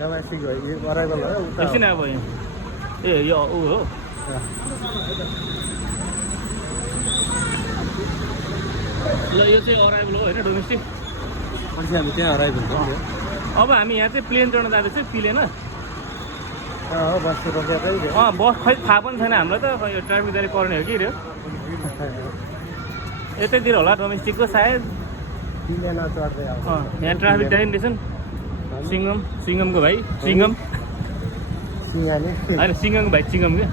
domestic हो यो arrival हो उता एकछिन अब यहाँ ए यो ऊ हो ल यो चाहिँ अराइभल हो होइन डोमेस्टिक अनि हामी त्यहाँ अराइभल हो अब हामी यहाँ चाहिँ प्लेन चढ्न जाँदैछ प्लेन बस रोकेकै बस खै थाहा पनि छैन हामीलाई त यो ट्राफिक जारी गर्ने हो कि रे यतैतिर होला डोमेस्टिकको सायद प्लेन चढ्दै आउँछ यहाँ ट्राफिक जाने रहेछ सिङ्गमको भाइ सिङ्गम सिंहाले होइन सिङ्गमको भाइ चिङ्गम क्या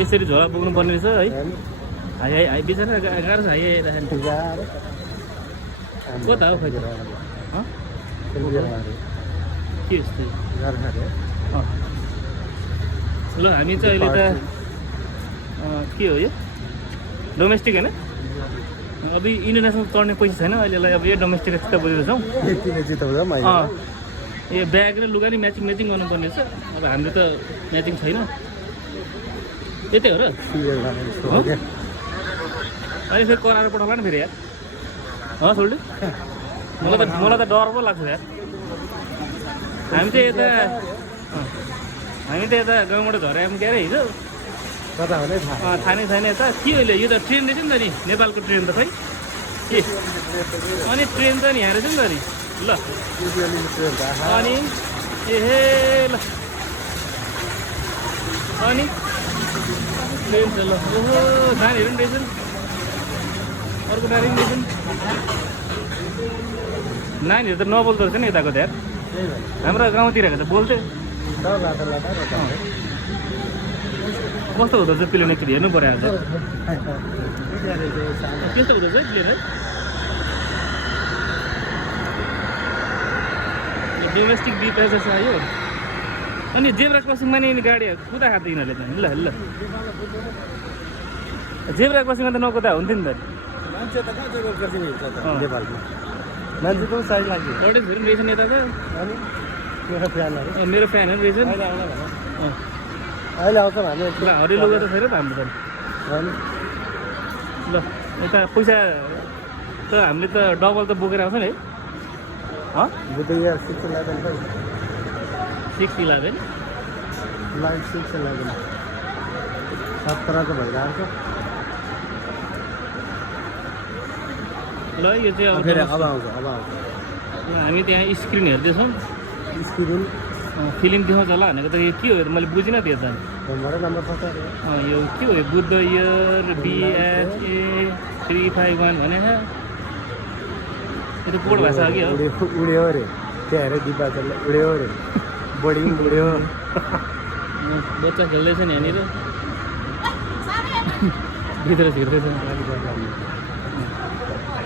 यसरी झोला पुग्नु पर्ने रहेछ है हाई हाई बिचरा गाह्रो छ हाई आइरहेको कता हो खै के यस्तो ल हामी चाहिँ अहिले त के हो यो डोमेस्टिक होइन अब इन्टरनेसनल चढ्ने पैसा छैन अहिलेलाई अब यो डोमेस्टिक चित्त बुझेको छौँ ए ब्याग र लुगा नि म्याचिङ गर्नुपर्ने रहेछ अब हाम्रो त म्याचिङ छैन त्यतै हो र अहिले फेरि कराएर पठाउला नि फेरि यार सोल्टी मलाई त डर पो लाग्छ यार हामी त यता गाउँबाट झरे आयौँ क्या अरे हिजो थाहा नै छैन यता के अहिले यो त ट्रेन रहेछ नि त नि नेपालको ट्रेन त खै के अनि ट्रेन त नि यहाँ रहेछ नि त नि ल अनि ए ल अनि ट्रेन छ ल ओहो नानीहरू पनि रहेछन् अर्को नानी पनि रहेछन् नानीहरू त नबोल्दो रहेछ नि यताको त यार हाम्रो गाउँतिरको त बोल्थ्यो कस्तो हुँदो रहेछ प्लेन एकचोटि हेर्नु पऱ्यो आज त्यस्तो हुँदो रहेछ प्लेन है डोमेस्टिक बी प्यासेज आयो अनि जेब्रा क्रसिङमा नि गाडी कुदा खाँदै यिनीहरूले त ल ल जेब्रा क्रसिङमा त नकुदा हुन्थ्यो नि त मान्छे त कहाँ जेब्रा क्रसिङ हिँड्छ त नेपालमा मान्छे त साइड लाग्यो अडियन्सहरू पनि रहेछन् यता त अनि मेरो फ्यानहरू रहेछन् अहिले आउँछ हामी हरियो लुगा त छैन त हाम्रो त ल यता पैसा त हामीले त डबल त बोकेर आउँछ नि है 611 लाइन 611 17 त भइरहेको ल यो चाहिँ अब आउँछ हामी त्यहाँ स्क्रिन हेर्दैछौँ स्क्रिन फिल्म देखाउँछ होला भनेको त यो के हो मैले बुझिनँ त्यो त नम्बर यो के हो यो बुद्ध इयर BHA 351 भने यो त कोड भाषा हो कि हो उड्यो अरे त्यहाँ हेरेर डिब्बा चल्यो उड्यो अरे बोर्डिङ उड्यो बच्चा खेल्दैछ नि यहाँनिर भित्र छिर्दैछ